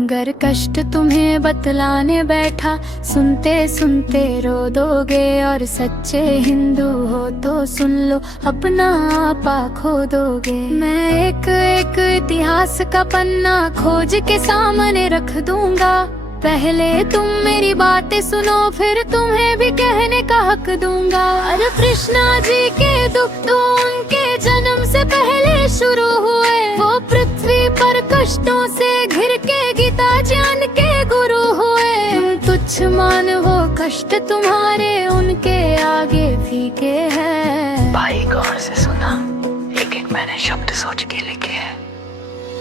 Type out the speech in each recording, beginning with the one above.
गर कष्ट तुम्हें बतलाने बैठा, सुनते सुनते रो दोगे। और सच्चे हिंदू हो तो सुन लो, अपना आपा खो दोगे। मैं एक एक इतिहास का पन्ना खोज के सामने रख दूंगा। पहले तुम मेरी बातें सुनो, फिर तुम्हें भी कहने का हक दूंगा। अरे कृष्णा जी के दुख तो उनके जन्म से पहले शुरू हुए। वो पृथ्वी पर कष्टों से घिर के गीता ज्ञान के गुरु हुए। तुम तुच्छ मानो वो कष्ट तुम्हारे, उनके आगे फीके हैं। भाई गौर से सुना, एक एक मैंने शब्द सोच के लिखे हैं।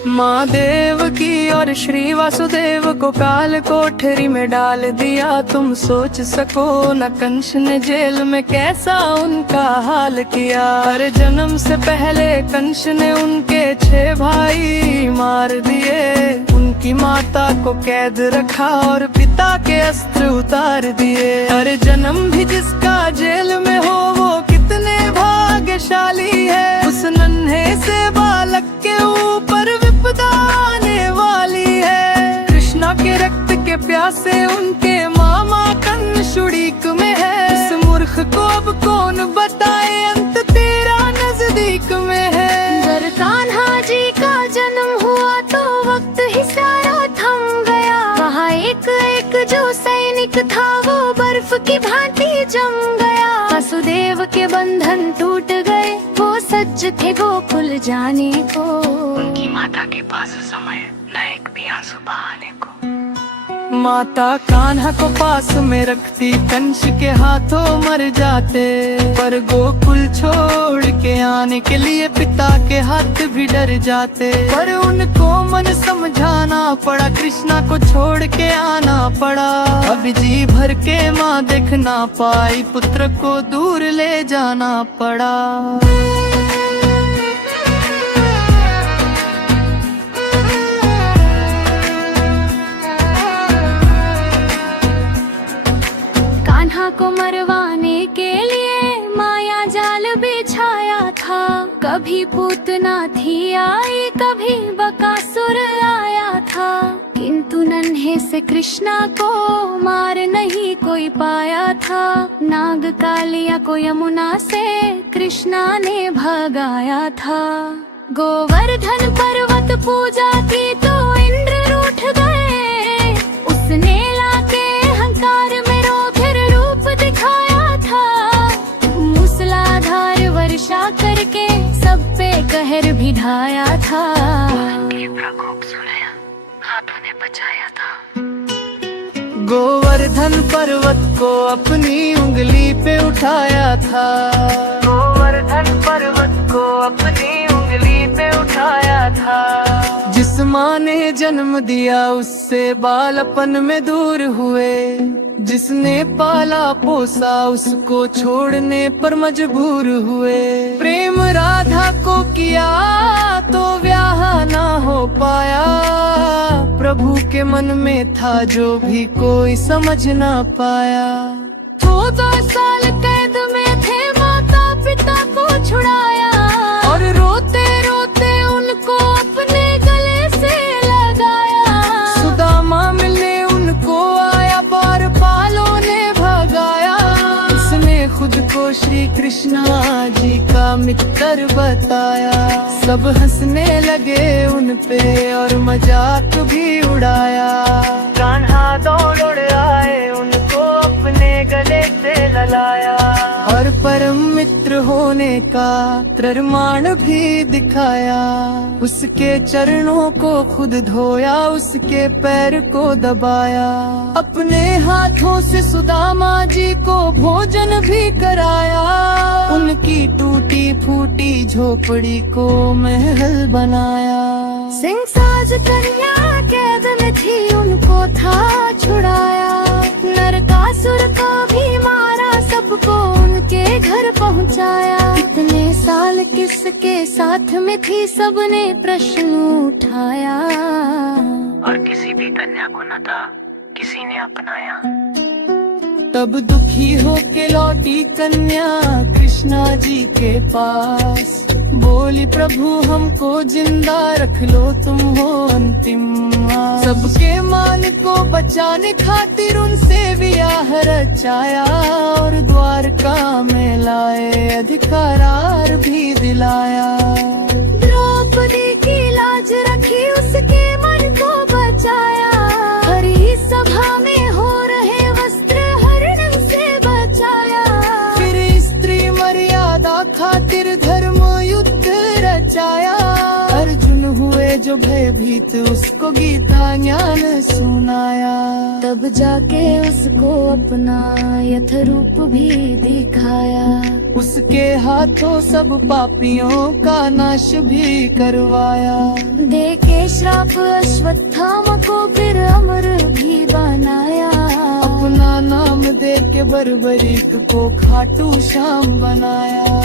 माँ देव की और श्री वासुदेव को काल कोठरी में डाल दिया। तुम सोच सको न कंस ने जेल में कैसा उनका हाल किया। हर जन्म से पहले कंस ने उनके 6 भाई मार दिए। उनकी माता को कैद रखा और पिता के अस्त्र उतार दिए। हर जन्म भी जिसका जेल में हो, वो कितने भाग्यशाली है। उस नन्हे से बालक के ऊपर विपदा आने वाली है। कृष्णा के रक्त के प्यासे उनके मामा कंसुड़ीक में है। इस मूर्ख को अब कौन बताए, अंत तेरा नजदीक में है। जब कान्हा जी का जन्म हुआ तो वक्त ही सारा थम गया। वहाँ एक एक जो सैनिक था, वो बर्फ की भांति जम गया। वसुदेव के बंधन टूट गए, वो सच थे गोकुल जाने को। उनकी माता के पास समय न एक भी आंसू बहाने को। माता कान्हा को पास में रखती, कंस के हाथों मर जाते। पर गोकुल छोड़ के आने के लिए पिता के हाथ भी डर जाते। पर उनको मन समझाना पड़ा, कृष्णा को छोड़ के आना पड़ा। अब जी भर के माँ देख ना पाई, पुत्र को दूर ले जाना पड़ा। को मरवाने के लिए माया जाल बिछाया था। कभी पूतना थी आई, कभी बकासुर आया था। किंतु नन्हे से कृष्णा को मार नहीं कोई पाया था। नाग कालिया को यमुना से कृष्णा ने भगाया था। गोवर्धन पर्वत पूजा की तो इंद्र रूठ गए। उसने लाके अहंकार में करके सब पे कहर भी ढाया था। उनके प्रकोप सुने हाथों ने बचाया था। गोवर्धन पर्वत को अपनी उंगली पे उठाया था। गोवर्धन पर्वत को अपनी उंगली पे उठाया था। जिस माँ ने जन्म दिया, उससे बालपन में दूर हुए। जिसने पाला पोसा, उसको छोड़ने पर मजबूर हुए। प्रेम राधा को किया तो ब्याह ना हो पाया। प्रभु के मन में था जो भी कोई समझ ना पाया। 14 साल कैद में थे, माता पिता को छुड़ाया। और रोते रोते उनको अपने गले से लगाया। सुदामा मिलने उनको आया, बार बालों ने भगाया। इसने खुद को श्री कृष्णा जी का मित्र बताया। सब हंसने लगे उन पे और मजाक भी उड़ाया। कान्हा दौड़ आए, उनको अपने गले से ललाया। और परम मित्र होने का प्रमाण भी दिखाया। उसके चरणों को खुद धोया, उसके पैर को दबाया। अपने हाथों से सुदामा जी को भोजन भी कराया। उनकी टूटी फूटी झोपड़ी को महल बनाया। सिंह साज कन्या कैद में थी, उनको था छुड़ाया। नरकासुर को भी मारा, सबको उनके घर पहुंचाया। इतने साल किसके साथ में थी, सबने प्रश्न उठाया। और किसी भी कन्या को न था किसी ने अपनाया। तब दुखी होके लौटी कन्या कृष्णा जी के पास। बोली प्रभु हमको जिंदा रख लो, तुम हो अंतिम आस। सबके मान को बचाने खातिर उनसे विवाह रचाया और द्वारका में लाए अधिकार भी दिलाया। द्रौपदी की लाज रखी उसके मन को बचाया, हरी सभा में हो रहे वस्त्र हरण से बचाया। फिर स्त्री मर्यादा खातिर धर्म युद्ध रचाया, अर्जुन हुए जो भयभीत उसको गीता ज्ञान सुनाया। तब जाके उसको अपना यथ रूप भी दिखाया, उसके हाथों सब पापियों का नाश भी करवाया। देके श्राप अश्वत्थामा को फिर अमर भी बनाया, अपना नाम देके बर्बरीक को खाटू श्याम बनाया।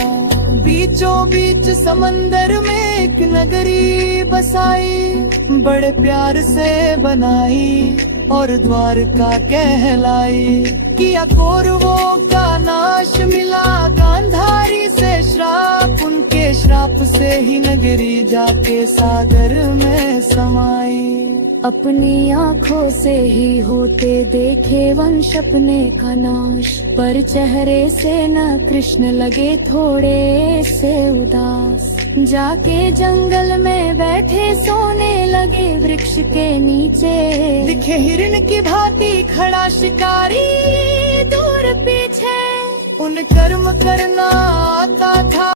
बीचों बीच समंदर में एक नगरी बसाई, बड़े प्यार से बनाई और द्वारका कहलाई। किया कौरवों का नाश मिला गांधारी से श्राप, उनके श्राप से ही नगरी जाके सागर में समाई। अपनी आँखों से ही होते देखे वंश अपने का नाश, पर चेहरे से न कृष्ण लगे थोड़े से उदास। जाके जंगल में बैठे सोने लगे वृक्ष के नीचे, दिखे हिरण की भांति खड़ा शिकारी दूर पीछे। उन कर्म करना आता था